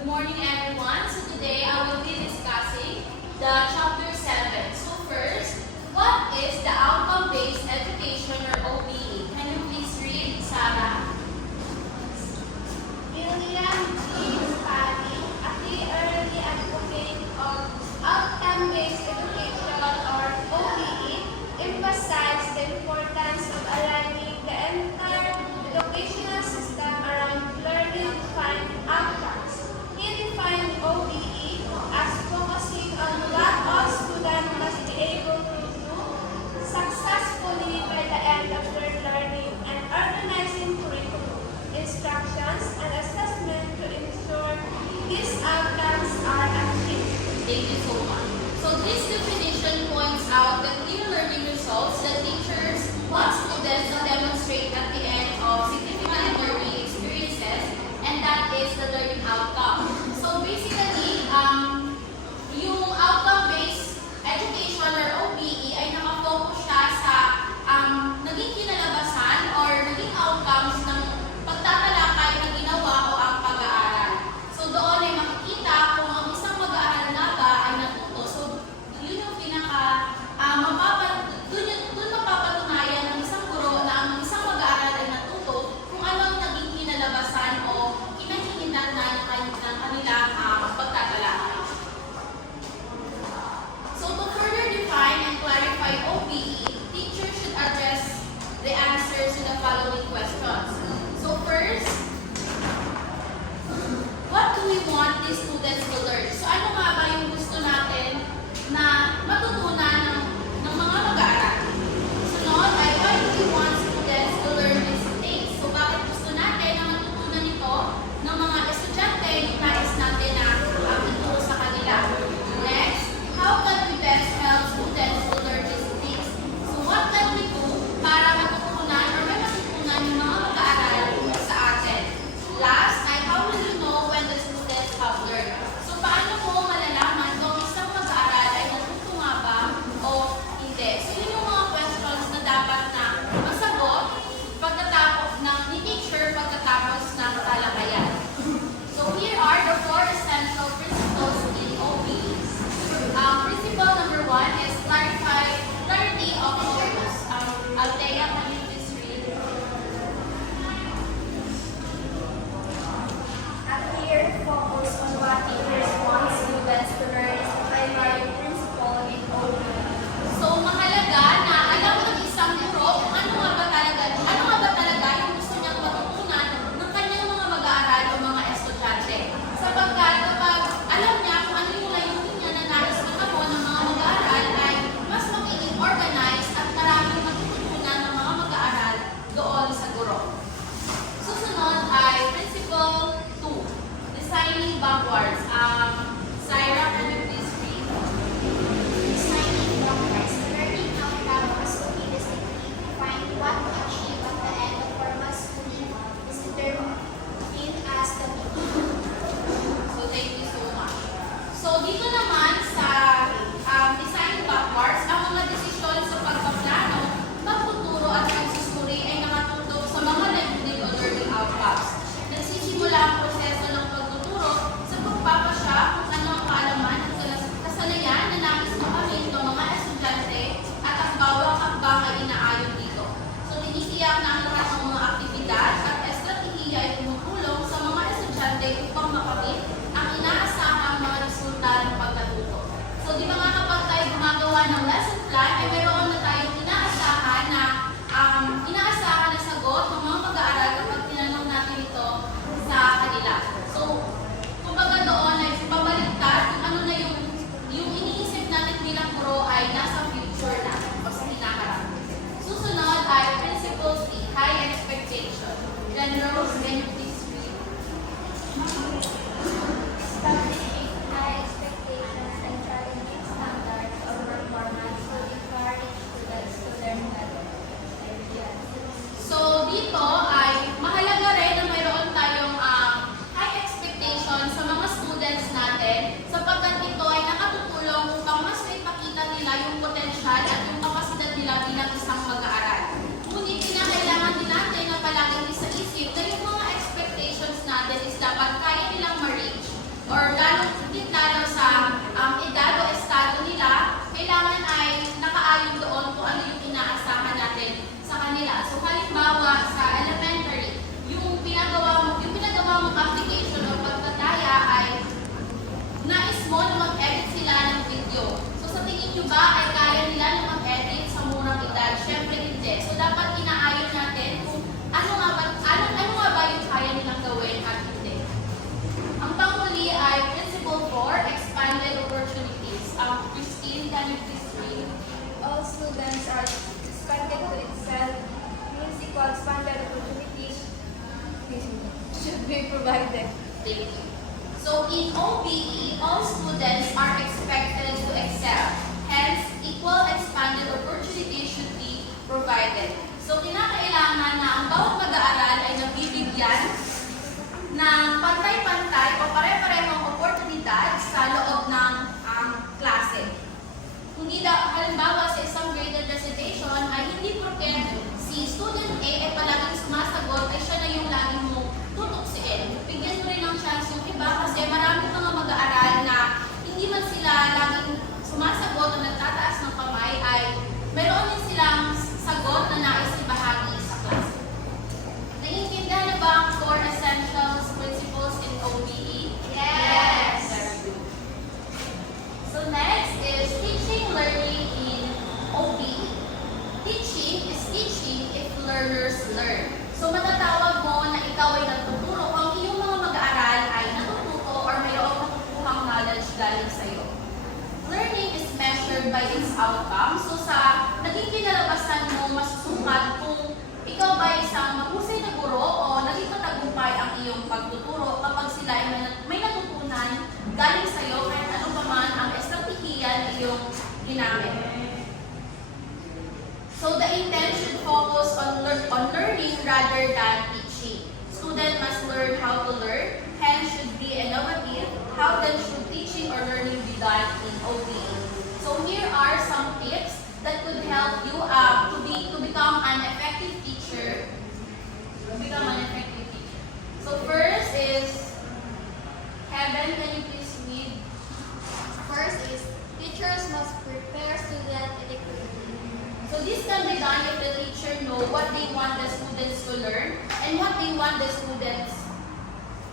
Good morning, everyone. So today I will be discussing the chapter 7. So first, what is the outcome-based education or OBE? Can you please read, Sarah? William G. Spalding, a key early advocate of outcome-based education or OBE, emphasized the importance of aligning the entire educational system around learning-defined outcomes. He defined OBE as focusing on what all students must be able to do successfully by the end of their learning and organizing curriculum, instructions, and assessment to ensure these outcomes are achieved. Thank you so much. So this definition points out the clear learning results that teachers want students to demonstrate at the end of significant learning experiences, and that is the learning outcome. So basically, yung outcome-based education or OBE ay nakafocus siya sa naging kinalabasan or naging outcomes ng pagtatalakay na ginawa o ang pag-aaral. So doon ay makikita kung ang isang mag-aaral na ba ay natuto. So yun yung doon mapapatunayan ng isang guro na ang isang mag-aaral ay natuto kung ano ang naging kinalabasan o kinahihinatnan ng kanilang pagtatalakay. So to further define and clarify OBE, teachers should address the answers to the following questions. So first, what do we want these students to learn? So ano nga ba yung gusto natin na matutunan ng mga mag-aaral? Sunod ay why do we want students to learn these things? So bakit gusto natin na matutunan ito ng mga estudyante yung nais natin na ituro sa kanila? Next, how can we best help students to learn these things? So what can we do para matutunan or may matutunan yung mga mag-aaral sa atin? Last ay how will you know when the students have learned? So paano mo malalaman kung isang mag-aaral ay natuto nga ba o hindi? So yun yung mga questions na dapat na masagot pagkatapos ni teacher pagkatapos ng talakayan. So here are the 4 essential principles in OBE. Principle number 1 is clarity of focus. Althea, can you please read? A clear focus on what teachers want students to learn is the primary principle in OBE. So mahalaga na alam ng isang guro kung ano nga ba talaga yung gusto niyang matutunan ng kanyang mga mag-aaral o mga estudyante. Sapagkat kapag alam niya kung ano yung layunin niya na nais makamo ng mga mag-aaral ay mas magiging organized at maraming matutunan ng mga mag-aaral doon sa guro. Susunod ay Principle 2, Designing Backwards. Syra, can you please read? Designing backwards, learning outcome must continuously define what to achieve at the end of formal schooling is determined as the beginning. So, thank you so much. So, dito naman sa design backwards, ang mga desisyon sa pagpaplano, pagtuturo at pagsusuri ay nakatutok sa mga layunin o learning outcomes. Nagsisimula ang proseso ng pagtuturo sa pagpapasya kung ano ang kaalaman at kasanayan na nais makamit ng mga estudyante at ang bawat hakbang ay inaayon dito. So, tinitiyak na ang lahat ng mga aktibidad at estratehiya ay tumutulong sa mga estudyante upang makamit ang inaasahang mga resulta ng pagkatuto. So, di ba nga kapag tayo gumagawa ng lesson plan, ay mayroon na tayong inaasahan na sagot ng mga mag-aaral kapag tinanong natin ito sa kanila. So, kumbaga doon ay pabaliktad kung ano na yung iniisip natin bilang guro ay nasa future na o sa hinaharap. Susunod ay Principle 3, High Expectation. Jen Rose, can you please read? Establishing high expectations and challenging standards of performance will encourage students to learn better. So, dito ay mahalaga rin na mayroon tayong high expectation sa mga students natin sapagkat ito ay nakatutulong upang mas may pakita nila yung potensyal at yung kapasidad nila bilang isang mag-aaral. Ngunit kinakailangan din natin na palaging isa-isip na yung mga expectations natin is dapat kaya nilang ma-reach provided. Thank you. So in OBE, all students are expected to excel. Hence, equal expanded opportunity should be provided. So kinakailangan na ang bawat mag-aaral ay nabibigyan ng pantay-pantay o pare-parehong oportunidad sa loob ng klase. Hindi halimbawa sa isang graded recitation ay hindi porket si student A ay palaging sumasagot ay siya na yung laging mo tutuksiin. Bigyan mo rin ng chance yung iba kasi marami mga mag-aaral na hindi man sila laging sumasagot o nagtataas ng kamay ay mayroon din silang sagot na nais ibahagi sa klase. Naiintindihan na ba ang core essentials principles in OBE? Yes! Very good. So next is teaching learning in OBE. Teaching is teaching if learners learn. So matatawag mo na ikaw ay nagtuturo kung iyong mga mag-aaral ay natututo or mayroong natutuhang knowledge galing sa iyo. Learning is measured by its outcome. So sa naging kinalabasan mo, masusukat kung ikaw ba isang mahusay na guro o naging matagumpay ang iyong pagtuturo kapag sila ay may natutunan galing sa iyo kahit ano pa man ang estratehiya na iyong ginamit. So the intent should focus on learning rather than teaching. Student must learn how to learn, hence should be innovative. How then should teaching or learning be done in OBE? So here are some tips that could help you to become an effective teacher. So first is, Kevin, can you please read? First is, teachers must prepare students adequately. So this can be done if the teacher know what they want the students to learn and what they want the students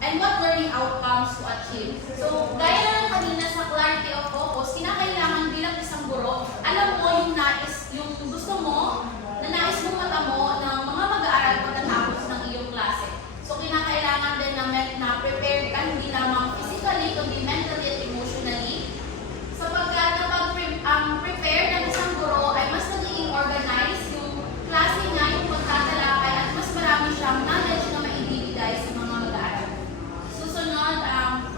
and what learning outcomes to achieve. So gaya na lang kanina sa clarity of focus, kinakailangan bilang isang guro, alam mo yung gusto mo, na nais mong matamo ng mga mag-aaral pagkatapos ng iyong klase. So kinakailangan din na prepare ka hindi lamang physically, kundi mentally at emotionally. Sapagkat kapag prepare ng isang guro ay mas nagiging organized yung klase niya, yung pagtatalakay at mas marami siyang knowledge na maibibigay sa mga mag-aaral. Susunod,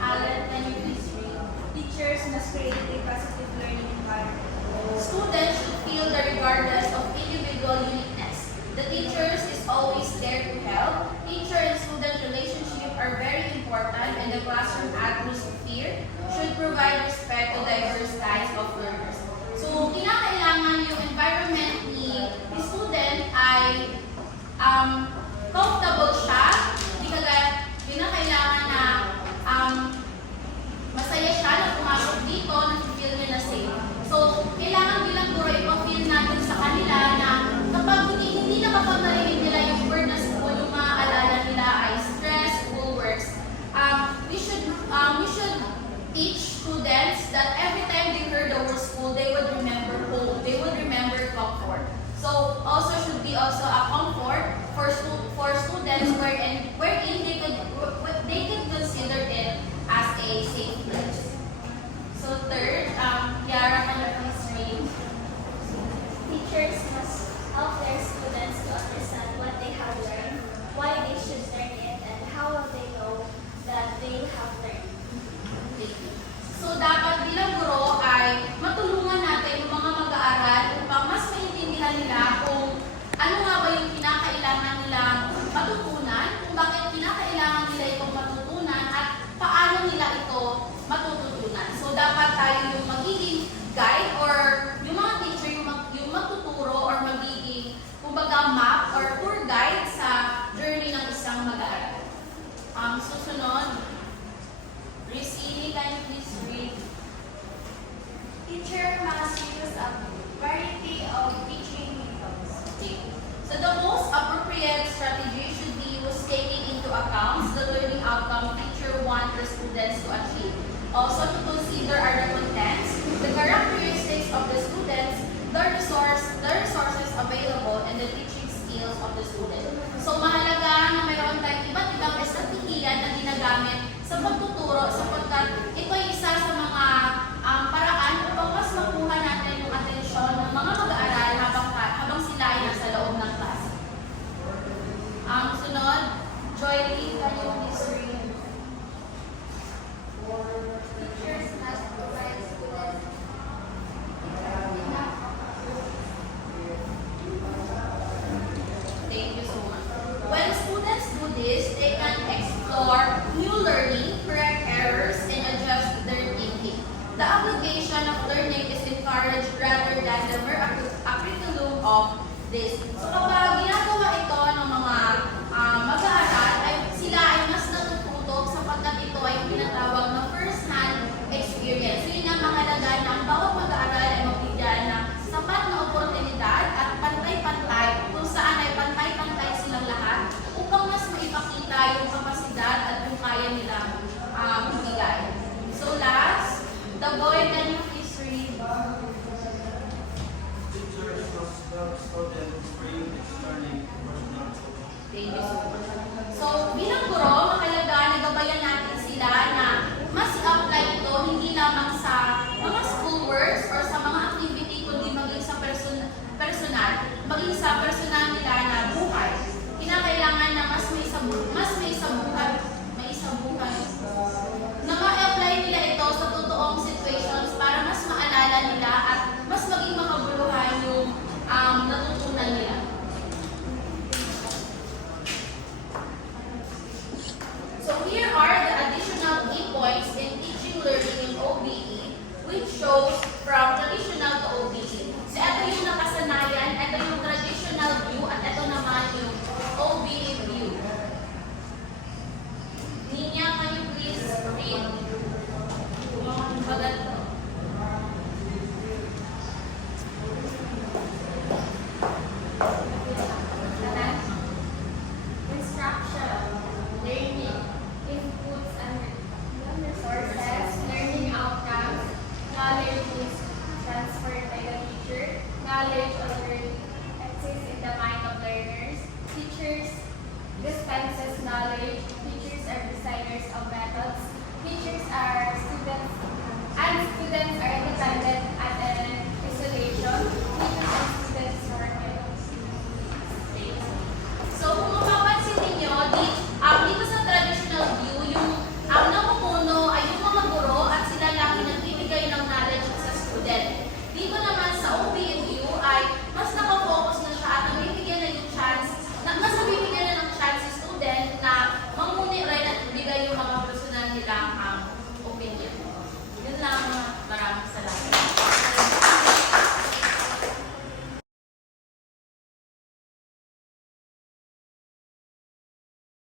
Alan, can you please read? Teachers must create a positive learning environment. Students should feel that regardless of individual uniqueness, the teachers is always there to help. Teacher and student relationship are very important, and the classroom atmosphere should provide respect to diverse types of learners. So, kinakailangan yung environment ni student ay comfortable siya, hindi kinakailangan na masaya siya na pumasok dito, na-feel niya na safe. So, kailangan bilang guro ipa-feel natin sa kanila na kapag hindi na kapag narinig nila yung word na school, yung maaalala nila ay stress, schoolworks, we should teach students that every time they heard the word school, they would remember home, they would remember comfort. So, also should be also a comfort for students wherein they could consider it as a safe place. So third, Yara, can you please read? Teachers must help their students to understand what they have learned, why they should learn it, and how will they know that they have learned. So dapat bilang guro ay matulungan natin yung mga mag-aaral upang mas maintindihan nila kung ano nga ba yung kinakailangan nilang matutunan, kung bakit kinakailangan nila itong matutunan, at paano nila ito matututunan. So dapat tayo yung magiging guide or yung mga teacher yung magtuturo or magiging kumbaga map or tour guide sa journey ng isang mag-aaral. Susunod, Rizini, can you please read? Teacher must use a variety of teaching methods. So the most appropriate strategy should be used taking into account the learning outcome teacher wants the students to achieve. Also to consider are the contents, the characteristics of the students, the resources available, and the teaching skills of the student. So mahalaga na mayroon tayong iba't ibang estratehiya na ginagamit sa pagtuturo sapagkat ito ay isa sa mga paraan upang mas makuha natin yung atensyon ng mga mag-aaral habang sila ay nasa loob ng klase. Sunod, Joy Lee, can you please read? of this. So kapag ginagawa ito ng mga mag-aaral, ay sila ay mas natututo sapagkat ito ay tinatawag na first-hand experience. So yun ang mahalaga na ang bawat mag-aaral ay mabigyan ng sapat na oportunidad at pantay-pantay kung saan ay pantay-pantay silang lahat upang mas maipakita yung kapasidad at yung kaya nilang ibigay. So last, the boy, can you please read? Teachers must love students free of learning personal. Thank you so much.